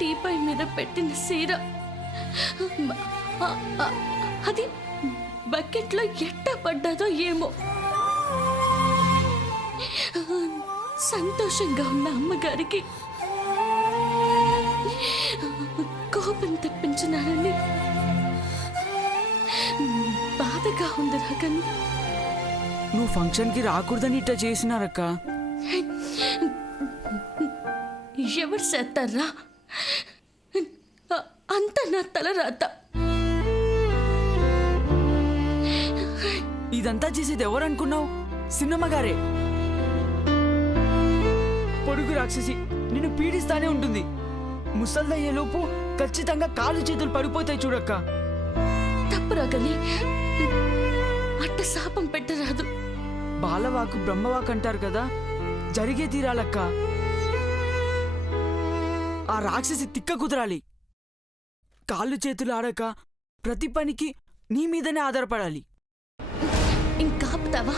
టీపై మీద పెట్టిన సీర అది బకెట్లో ఎట్టా పడ్డాదో ఏమో. సంతోషంగా ఉన్న అమ్మగారికి కోపం తెప్పించినానని బాధగా ఉందిరా. కానీ నువ్వు ఫంక్షన్కి రాకూడదని ఇట్లా చేసినారక్క. ఎవరు చేస్తారా? అంత నా తల రాత. ఇదంతా చేసేది ఎవరు అనుకున్నావు? సిన్నమ్మ గారే. పొడుగు రాక్షసి నిన్ను పీడిస్తానే ఉంటుంది. ముసల్దయ్యేలోపు ఖచ్చితంగా కాలు చేతులు పడిపోతాయి చూడక్క. తప్పురా. కానీ అట్ట శాపం పెట్టరాదు. బాలవాకు బ్రహ్మవాకు అంటారు కదా, జరిగే తీరాలక్క. ఆ రాక్షసి తిక్క కుదరాలి. కాళ్ళు చేతులు ఆడక ప్రతి పనికి నీ మీదనే ఆధారపడాలి. ఇంకాపుతావా?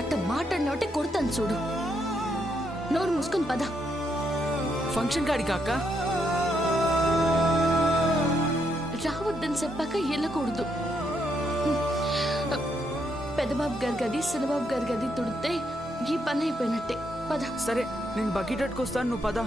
అట్ట మాట్లాడినోటే కొడతాను చూడు. నోరు మూసుకొని పద. ఫంక్షన్ కాడి కాక రావద్దని చెప్పాక వెళ్ళకూడదు. పెద్దబాబు గారి గది చిన్నబాబు గారి గది తుడితే ఈ పని అయిపోయినట్టే. పద. సరే, నేను బకెట్ అట్టుకొస్తాను, నువ్వు పద.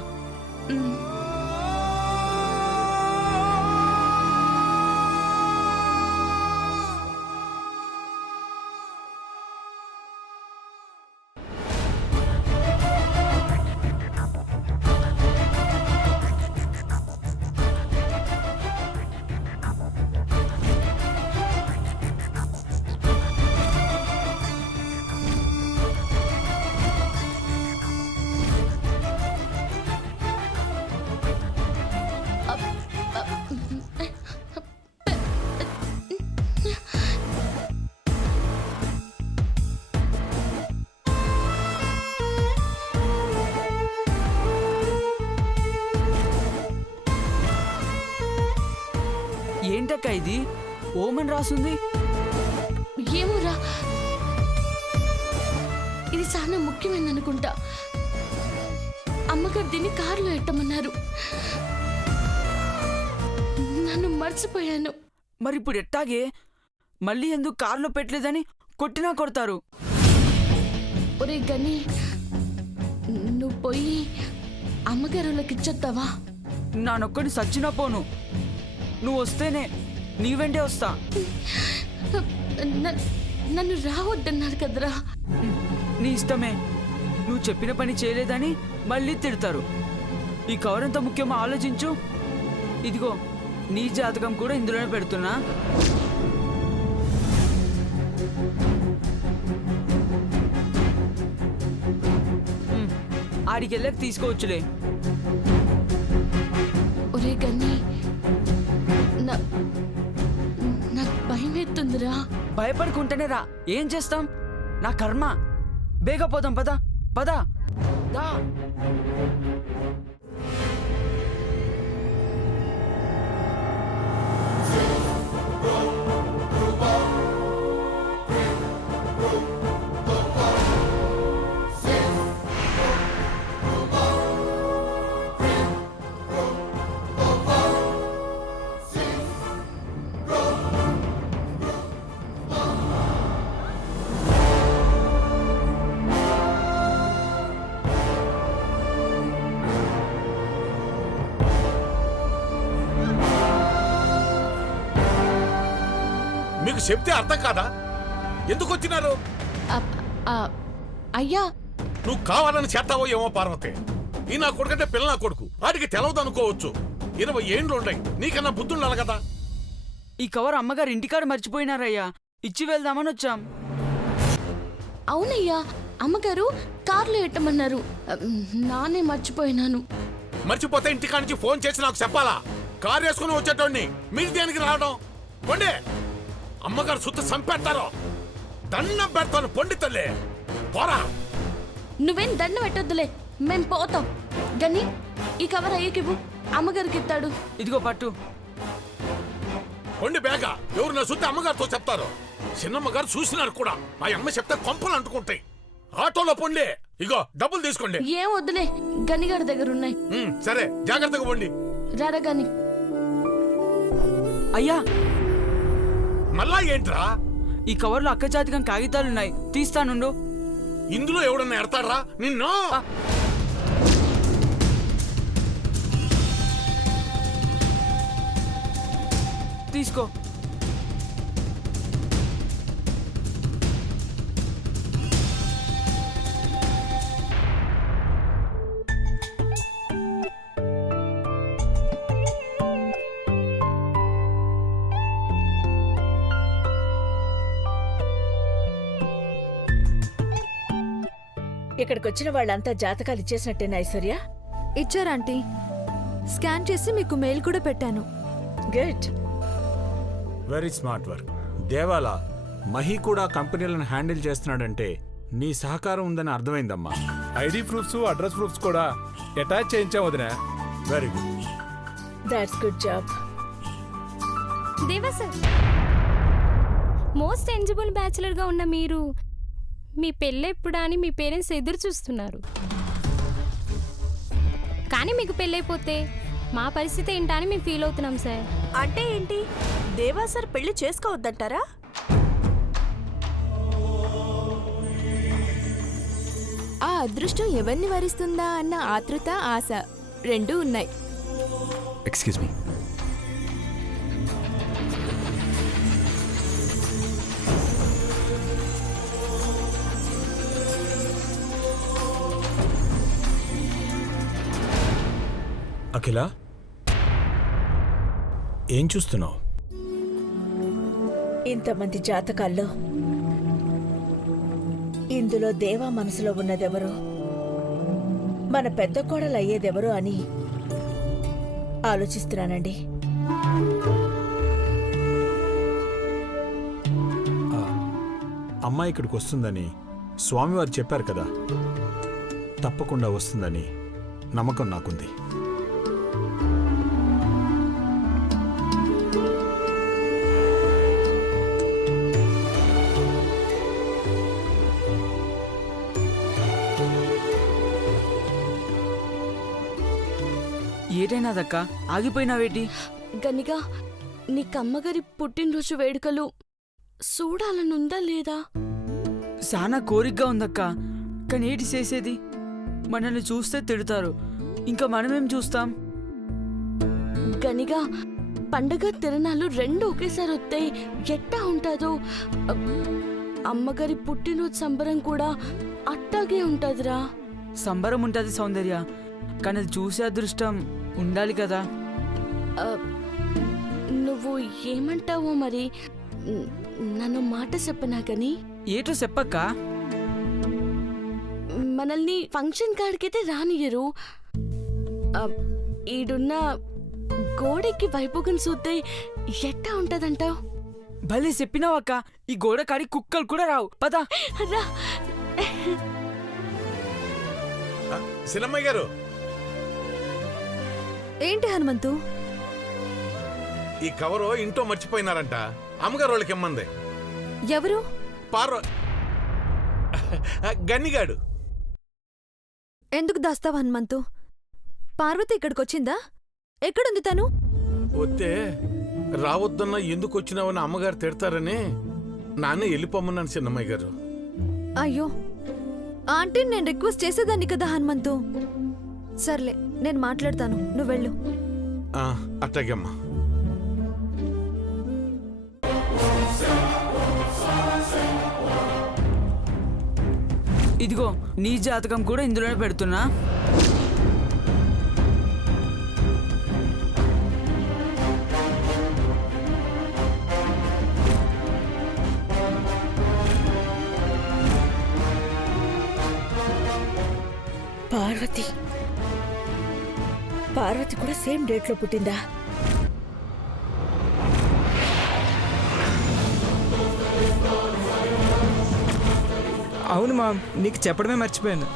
ఏంటక్క ఇది? ఓమన్ రాసుంది. ఏమోరా, ఇది చాలా ముఖ్యమైనది అనుకుంటా. అమ్మగారు దీన్ని కారులో ఎట్టమన్నారు. నన్ను మర్చిపోయాను. మరి ఇప్పుడు ఎట్టాగే? మళ్ళీ ఎందుకు కారులో పెట్టలేదని కొట్టినా కొడతారు. ఒరే గని, నువ్వు పోయి అమ్మగారు వాళ్ళకి ఇచ్చొద్దావా? నానొక్కడిని సచ్చినా పోను. నువ్వు వస్తేనే నీ వెంటే వస్తా. నన్ను రావద్దన్నారు కదరా. నీ ఇష్టమే. నువ్వు చెప్పిన పని చేయలేదని మళ్ళీ తిడతారు. ఈ కవర్ ఎంత ముఖ్యమో ఆలోచించు. ఇదిగో నీ జాతకం కూడా ఇందులోనే పెడుతున్నా. ఆడికెళ్ళకి తీసుకోవచ్చులే. ఒరే గని, నాకు భయం ఎత్తుందిరా. భయపడుకుంటేనే రా. ఏం చేస్తాం? నా కర్మ. బేగా పోదాం, పద పద. మీకు చెప్తే అర్థం కాదా? ఎందుకు వచ్చినారు? అయ్యా, నువ్వు కావాలని చేస్తావో ఏమో పార్వతి. ఈ నా కొడుకంటే పిల్ల నా కొడుకు, ఆడికి తెలవదు అనుకోవచ్చు. 20 ఏండ్లు ఉన్నాయి, నీకన్నా బుద్ధుండాలి కదా. ఈ కవర్ అమ్మగారు ఇంటికాడ మర్చిపోయినారయ్యా. ఇచ్చి వెళ్దామని వచ్చాం. అవునయ్యా, అమ్మగారు కార్లో ఎట్టమన్నారు. నానే మర్చిపోయినాను. మర్చిపోతే ఇంటికాడ నుంచి ఫోన్ చేసి నాకు చెప్పాలా? కారు వేసుకుని వచ్చేటోడిని మీరు దేనికి రావడం? పొండి, అమ్మగారు సుత్త సంపెడతారు. దండం పెడతాను, పొండి తల్లి. పోరా. నువ్వేం దండం పెట్టొద్దులే, మేం పోతాం. గని, ఈ కవర్ అయ్యకివ్వు, అమ్మగారికి ఇస్తాడు. ఇదిగో పట్టు. పొండి బేగ. ఎవరు నా సుత్తి అమ్మగారితో చెప్తారు. చిన్నమ్మగారు చూసినారు కూడా. ఆ అమ్మ చెప్తే కొంపలు అంటుకుంటాయి. ఆటోలో పొండి. ఇగో డబ్బులు తీసుకోండి. ఏం వద్దులే, గనిగాడి దగ్గర ఉన్నాయి. సరే జాగ్రత్తగా పొండి. రారా గని. అయ్యా, మళ్ళా ఏంట్రా? ఈ కవర్లో అక్క జాతకం కాగితాలున్నాయి, తీస్తానుండు. ఇందులో ఎవడన్నా ఎడతాడ్రా నిన్ను? తీసుకో. ఇక్కడికి వచ్చిన వాళ్ళంతా జాతకాలు ఇచ్చేసినట్టేనా ఐశ్వర్య? ఇచ్చారాంటీ. స్కాన్ చేసి మీకు మెయిల్ కూడా పెట్టాను. గుడ్. Very smart work. దేవాలా, మహి కూడా కంపెనీలను హ్యాండిల్ చేస్తున్నాడంటే నీ సహకారం ఉందని అర్థమైందమ్మా. ఐడి ప్రూఫ్స్, అడ్రస్ ప్రూఫ్స్ కూడా అటాచ్ చేయించాం వదినా. Very good. That's good job. Deva sir, most eligible బ్యాచిలర్గా ఉన్న మీరు మీ పెళ్ళెప్పుడా అని మీ పేరెంట్స్ ఎదురు చూస్తున్నారు. కానీ మీకు పెళ్ళైపోతే మా పరిస్థితి ఏంటా అని మేము ఫీల్ అవుతున్నాం సార్. అంటే ఏంటి, దేవా సార్ పెళ్లి చేసుకోవద్దంటారా? ఆ అదృష్టం ఎవరిని వరిస్తుందా అన్న ఆతృత, ఆశ రెండూ ఉన్నాయి. Excuse me. అఖిల, ఏం చూస్తున్నావు? ఇంతమంది జాతకాల్లో ఇందులో దేవా మనసులో ఉన్నదెవరో, మన పెద్ద కోడలు అయ్యేదెవరో అని ఆలోచిస్తున్నానండి. అమ్మాయి ఇక్కడికి వస్తుందని స్వామివారు చెప్పారు కదా, తప్పకుండా వస్తుందని నమ్మకం నాకుంది. ఏటైనాదక్క, ఆగిపోయినావేటి? గనిగా, నీకమ్మగారి పుట్టినరోజు వేడుకలు చూడాలనుందా లేదా? చాలా కోరికగా ఉందక్క, కానీ ఏటి చేసేది? మనల్ని చూస్తే తిడతారు, ఇంకా మనమేం చూస్తాం? గనిగా, పండగ తిరణాలు రెండు ఒకేసారి వస్తాయి, ఎట్టా ఉంటుందో. అమ్మగారి పుట్టినరోజు సంబరం కూడా అట్టాగే ఉంటుందిరా. సంబరం ఉంటుంది సౌందర్య, కానీ అది చూసే అదృష్టం ఉండాలి కదా. నువ్వు ఏమంటావో మరి. నన్ను మాట చెప్పనా గని? ఏటో చెప్పక్క. మనల్ని ఫంక్షన్ కాడికైతే రానియరు. ఈడున్న గోడకి వైపుకుని చూస్తే ఎట్టా ఉంటదంటావు? భలే చెప్పినావక్క, ఈ గోడ కాడి కుక్కలు కూడా రావు. పదా రా. సినమ్మయ్య గారు, ఏంటి హనుమంతు? ఈ కవరు ఇంట్లో మర్చిపోయినారంట. అమ్మగారు వాళ్ళకి ఇమ్మంది. ఎవరు? పార్వ గన్నిగాడు. ఎందుకు దాస్తావు హనుమంతు? పార్వతి ఇక్కడికొచ్చిందా? ఎక్కడుంది తను? వస్తే రావద్దన్నా ఎందుకు వచ్చినావని అమ్మగారు తిడతారని నాన్నే వెళ్ళిపోమన్నాను చిన్నమ్మాయి గారు. అయ్యో, ఆంటీని నేను రిక్వెస్ట్ చేసేదాన్ని కదా హనుమంతు. సర్లే, నేను మాట్లాడతాను, నువ్వు వెళ్ళు. అట్టాగమ్మా. ఇదిగో నీ జాతకం కూడా ఇందులోనే పెడుతున్నా. పార్వతి పార్వతి కూడా సేమ్ డేట్లో పుట్టిందా? అవును మామ్, నీకు చెప్పడమే మర్చిపోయాను.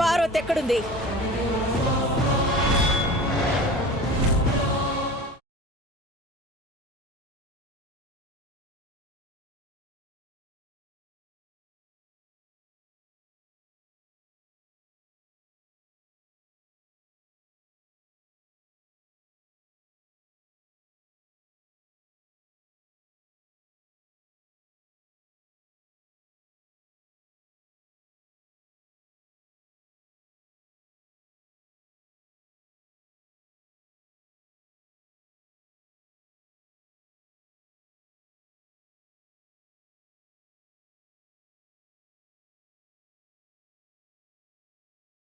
పార్వతి ఎక్కడుంది?